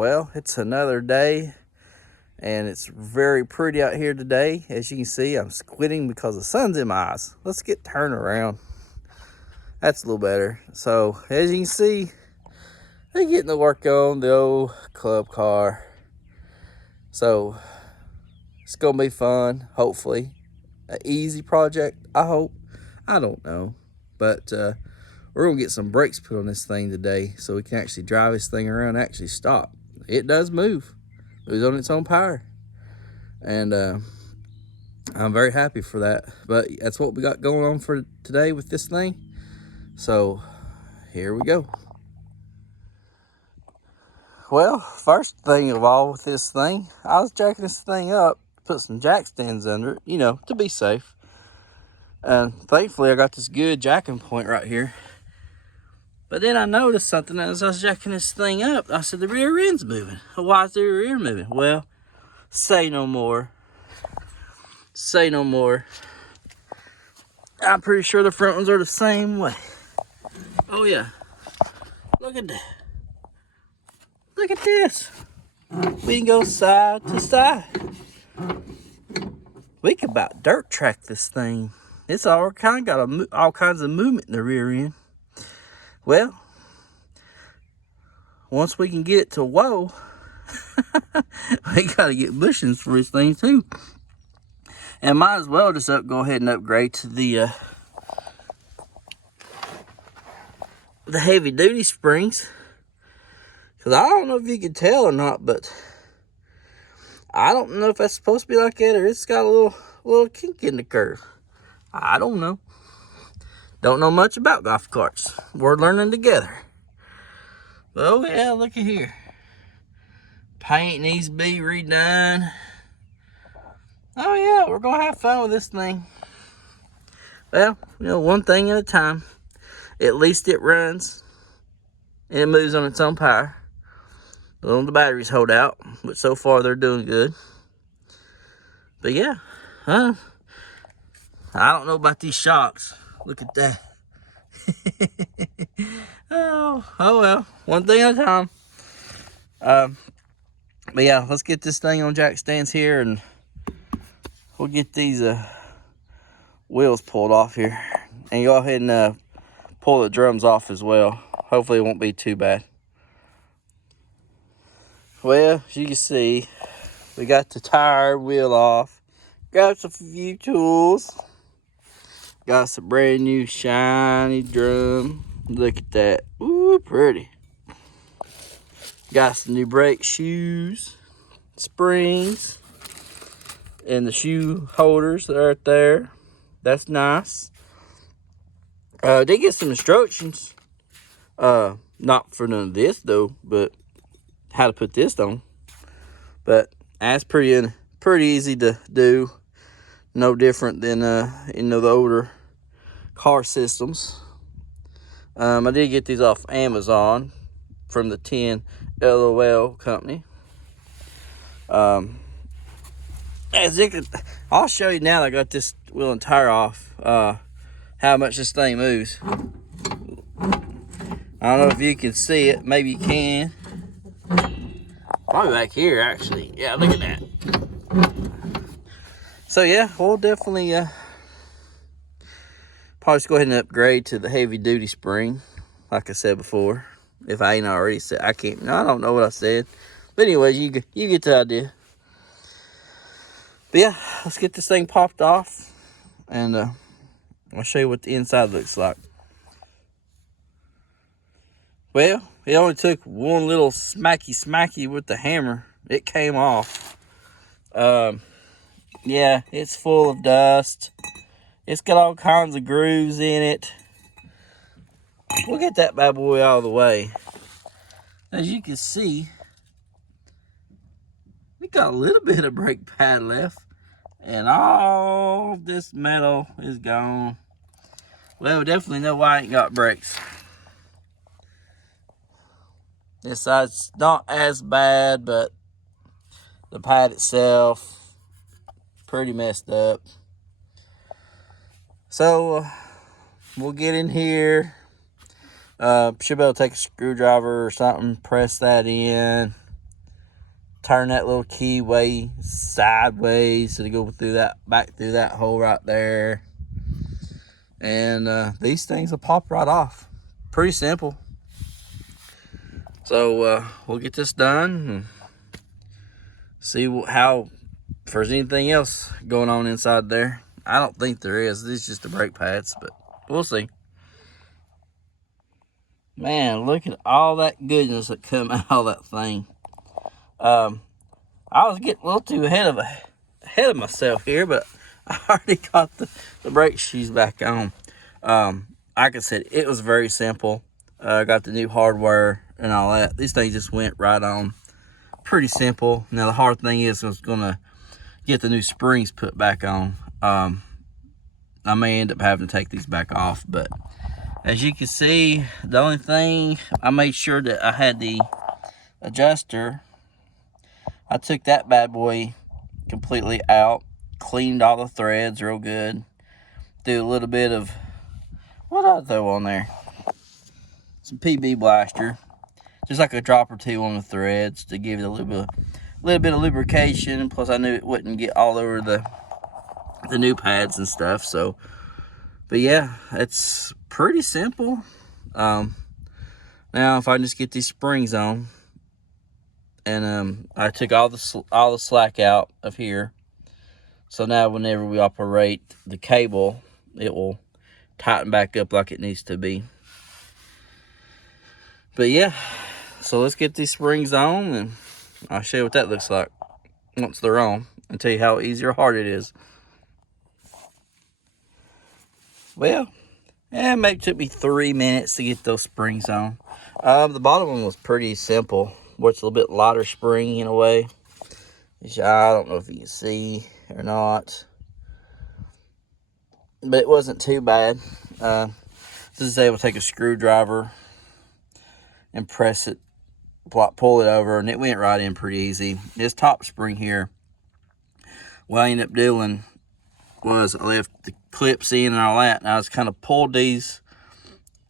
Well, it's another day, and it's very pretty out here today. As you can see, I'm squinting because the sun's in my eyes. Let's get turned around. That's a little better. So, as you can see, they're getting to work on the old club car. So, it's going to be fun, hopefully. An easy project, I hope. I don't know. But we're going to get some brakes put on this thing today so we can actually drive this thing around and actually stop. It does move. It was on its own power. And I'm very happy for that. But that's what we got going on for today with this thing. So, here we go. Well, first thing of all with this thing, I was jacking this thing up, put some jack stands under it, to be safe. And thankfully, I got this good jacking point right here. But then I noticed something as I was jacking this thing up. I said, the rear end's moving. Why is the rear end moving? Well, say no more. Say no more. I'm pretty sure the front ones are the same way. Oh, yeah. Look at that. Look at this. We can go side to side. We can about dirt track this thing. It's all kinds of movement in the rear end. Well, once we can get it to whoa, we gotta get bushings for this thing too. And might as well just go ahead and upgrade to the heavy duty springs. Cause I don't know if you can tell or not, but I don't know if that's supposed to be like that or it's got a little kink in the curve. I don't know. Don't know much about golf carts. We're learning together. Oh yeah, look at here. Paint needs to be redone. Oh yeah, we're gonna have fun with this thing. Well, one thing at a time. At least it runs. And it moves on its own power. The batteries hold out, but so far they're doing good. But yeah, I don't know about these shocks. Look at that. oh well, one thing at a time. But yeah, let's get this thing on jack stands here, and we'll get these wheels pulled off here, and go ahead and pull the drums off as well. Hopefully it won't be too bad. Well, as you can see, we got the tire wheel off. Got a few tools. Got some brand new shiny drum. Look at that. Ooh, pretty. Got some new brake shoes, springs, and the shoe holders right there. That's nice. Did get some instructions. Not for none of this though, but how to put this on. But that's pretty easy to do. No different than the older car systems. I did get these off Amazon from the 10 LOL company. I'll show you now that I got this wheel and tire off, how much this thing moves. I don't know if you can see it. Maybe you can. Probably back here, actually. Yeah, look at that. So yeah, we'll definitely probably just go ahead and upgrade to the heavy duty spring, like I said before. If I ain't already said, I don't know what I said. But anyways, you get the idea. But yeah, let's get this thing popped off, and I'll show you what the inside looks like. Well, it only took one little smacky with the hammer. It came off. Yeah, it's full of dust. It's got all kinds of grooves in it. We'll get that bad boy out of the way. As you can see, we got a little bit of brake pad left, and all this metal is gone. Well, we definitely know why I ain't got brakes. This side's not as bad, but the pad itself, pretty messed up. So, we'll get in here. Should be able to take a screwdriver or something, press that in. turn that little key way sideways to go through that, back through that hole right there. And these things will pop right off. Pretty simple. So we'll get this done and see how, if there's anything else going on inside there. I don't think there is. This is just the brake pads, but we'll see. Man, look at all that goodness that come out of that thing. I was getting a little too ahead of myself here, but I already got the brake shoes back on. Like I said, it was very simple. I got the new hardware and all that. These things just went right on. Pretty simple. Now the hard thing is I was gonna get the new springs put back on. I may end up having to take these back off, but as you can see, the only thing, I made sure that I had the adjuster. I took that bad boy completely out, cleaned all the threads real good, threw a little bit of, what did I throw on there? Some PB Blaster, just like a drop or two on the threads to give it a little bit of lubrication. Plus I knew it wouldn't get all over the new pads and stuff. So, but yeah, it's pretty simple. Now if I just get these springs on, and I took all the slack out of here, so now whenever we operate the cable, it will tighten back up like it needs to be. But yeah, so let's get these springs on and I'll show you what that looks like once they're on and tell you how easy or hard it is. Well, it maybe took me 3 minutes to get those springs on. The bottom one was pretty simple, where it's a little bit lighter spring in a way. I don't know if you can see or not, but it wasn't too bad. Just was able to take a screwdriver and press it, pull it over, and it went right in pretty easy. This top spring here, what I ended up doing was I left the clips in and all that, and I just kind of pulled these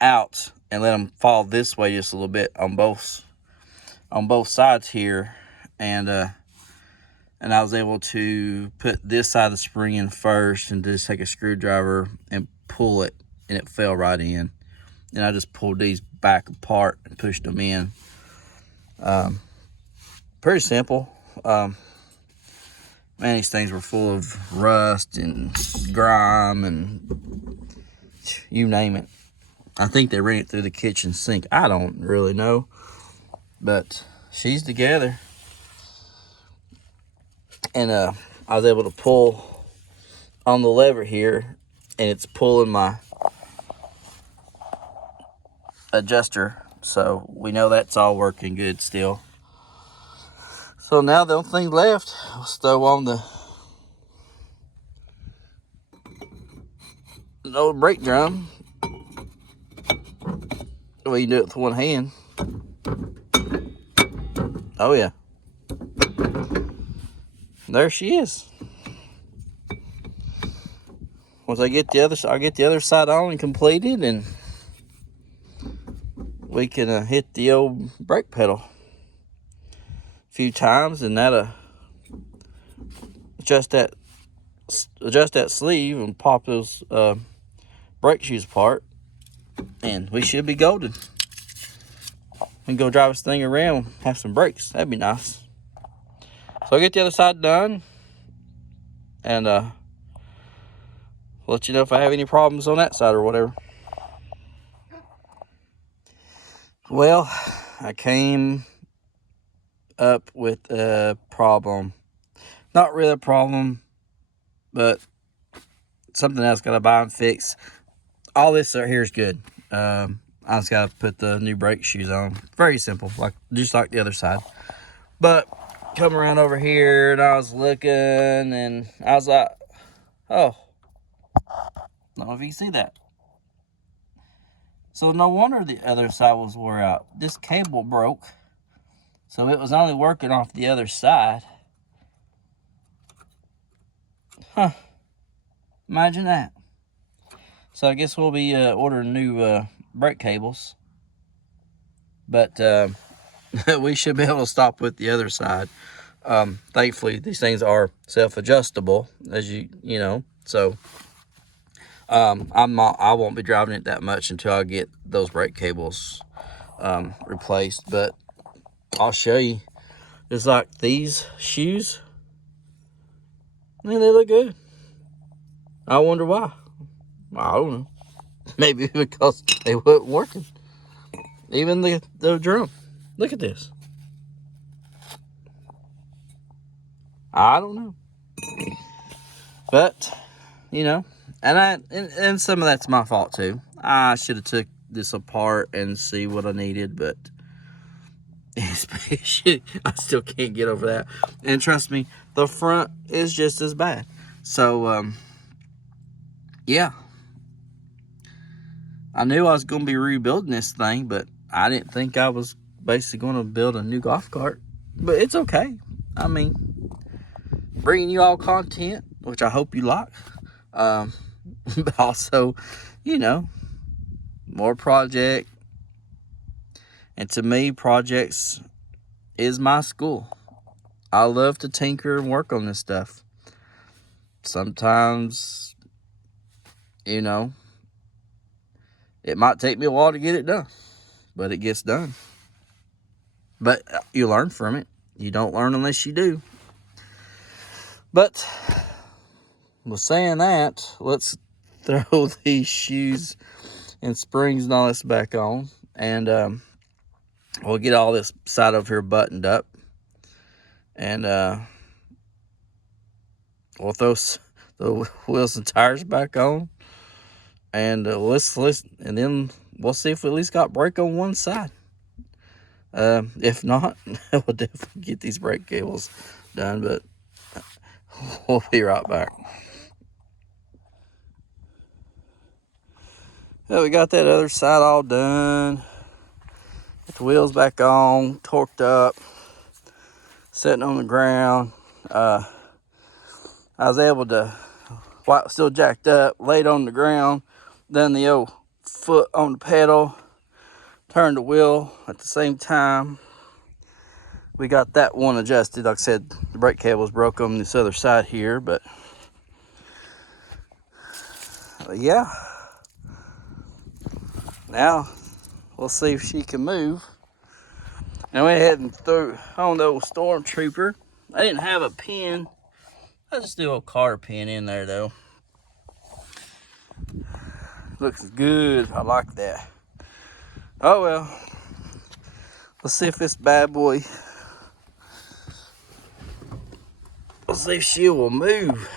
out and let them fall this way just a little bit on both sides here, and I was able to put this side of the spring in first and just take a screwdriver and pull it, and it fell right in. And I just pulled these back apart and pushed them in. Pretty simple. Man, these things were full of rust and grime and you name it. I think they ran it through the kitchen sink. I don't really know, but she's together. And I was able to pull on the lever here, and it's pulling my adjuster, so we know that's all working good still. So now the only thing left, let's throw on the old brake drum. Well, you can do it with one hand. Oh yeah, there she is. Once I get I'll get the other side on and completed, and we can hit the old brake pedal a few times, and that'll adjust that sleeve and pop those brake shoes apart, and we should be golden. We can go drive this thing around, have some brakes. That'd be nice. So I'll get the other side done, and let you know if I have any problems on that side or whatever. Well, I came up with a problem. Not really a problem, but something else gotta buy and fix. All this right here is good. I just gotta put the new brake shoes on. Very simple, just like the other side. But come around over here, and I was looking, and I was like, oh, I don't know if you can see that. So no wonder the other side was wore out. This cable broke, so it was only working off the other side. Huh. Imagine that. So I guess we'll be ordering new brake cables. But we should be able to stop with the other side. Thankfully, these things are self-adjustable, as you know. So I won't be driving it that much until I get those brake cables replaced. But I'll show you. It's like these shoes. Man, they look good. I wonder why. I don't know. Maybe because they weren't working. Even the drum. Look at this. I don't know. But, you know, and some of that's my fault too. I should have took this apart and see what I needed, but especially I still can't get over that. And trust me, the front is just as bad. So, yeah. I knew I was going to be rebuilding this thing, but I didn't think I was basically going to build a new golf cart. But it's okay. I mean, bringing you all content, which I hope you like. But also, you know, more project. And to me, projects is my school. I love to tinker and work on this stuff. Sometimes, you know, it might take me a while to get it done, but it gets done. But you learn from it. You don't learn unless you do. But with saying that, let's throw these shoes and springs and all this back on. And we'll get all this side over here buttoned up. And we'll throw the wheels and tires back on. And let's and then we'll see if we at least got brake on one side. If not, we'll definitely get these brake cables done. But we'll be right back. Yeah, we got that other side all done. Get the wheels back on, torqued up, sitting on the ground. I was able to, while still jacked up, laid on the ground, then the old foot on the pedal, turned the wheel at the same time. We got that one adjusted. Like I said, the brake cable's broke on this other side here, but yeah. Now we'll see if she can move. And we went ahead and threw on the old Stormtrooper. I didn't have a pin. I just threw a car pin in there though. Looks good. I like that. Oh well. Let's see if this bad boy. Let's see if she will move.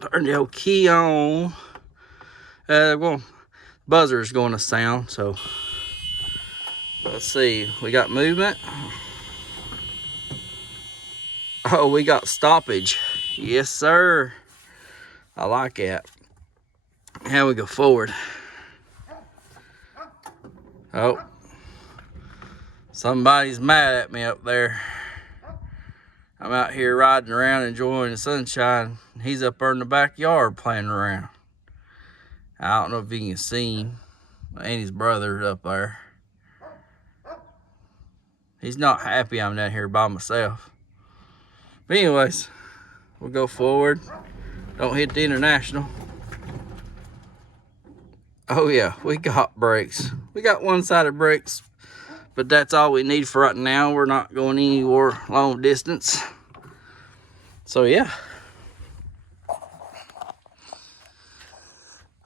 Turn the old key on. Well, buzzer's going to sound, so let's see. We got movement. Oh, we got stoppage. Yes, sir. I like that. Now we go forward. Oh, somebody's mad at me up there. I'm out here riding around enjoying the sunshine. He's up there in the backyard playing around. I don't know if you can see him. And his brother up there. He's not happy I'm down here by myself. But anyways, we'll go forward. Don't hit the international. Oh yeah, we got brakes. We got one-sided brakes, but that's all we need for right now. We're not going anywhere long distance. So yeah.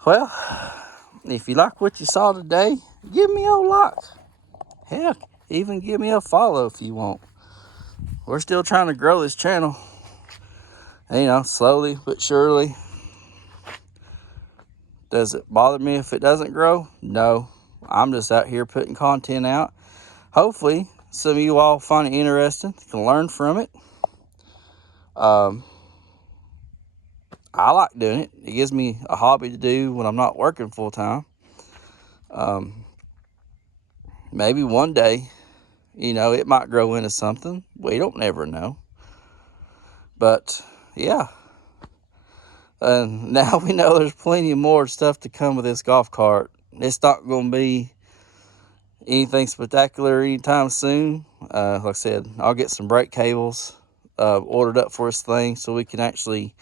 Well, if you like what you saw today, give me a like. Heck, even give me a follow if you want. We're still trying to grow this channel. You know, slowly but surely. Does it bother me if it doesn't grow? No. I'm just out here putting content out. Hopefully, some of you all find it interesting, can learn from it. I like doing it. It gives me a hobby to do when I'm not working full time. Maybe one day, you know, it might grow into something. We don't never know. But, yeah. And now we know there's plenty more stuff to come with this golf cart. It's not going to be, anything spectacular anytime soon. Like I said, I'll get some brake cables ordered up for this thing so we can actually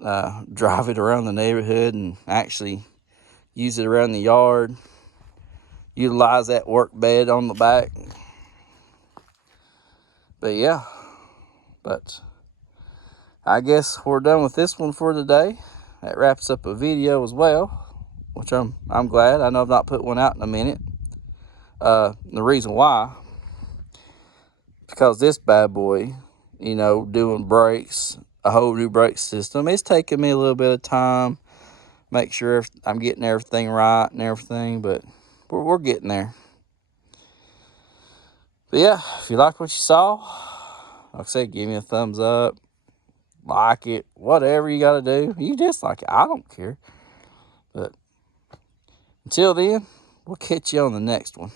drive it around the neighborhood and actually use it around the yard. Utilize that work bed on the back. But yeah, but I guess we're done with this one for today. That wraps up a video as well, which I'm glad. I know I've not put one out in a minute. The reason why, because this bad boy, you know, doing brakes, a whole new brake system, it's taking me a little bit of time, make sure I'm getting everything right and everything, but we're getting there. But yeah, if you like what you saw, like I said, give me a thumbs up, like it, whatever you got to do. You dislike it, I don't care. But until then, we'll catch you on the next one.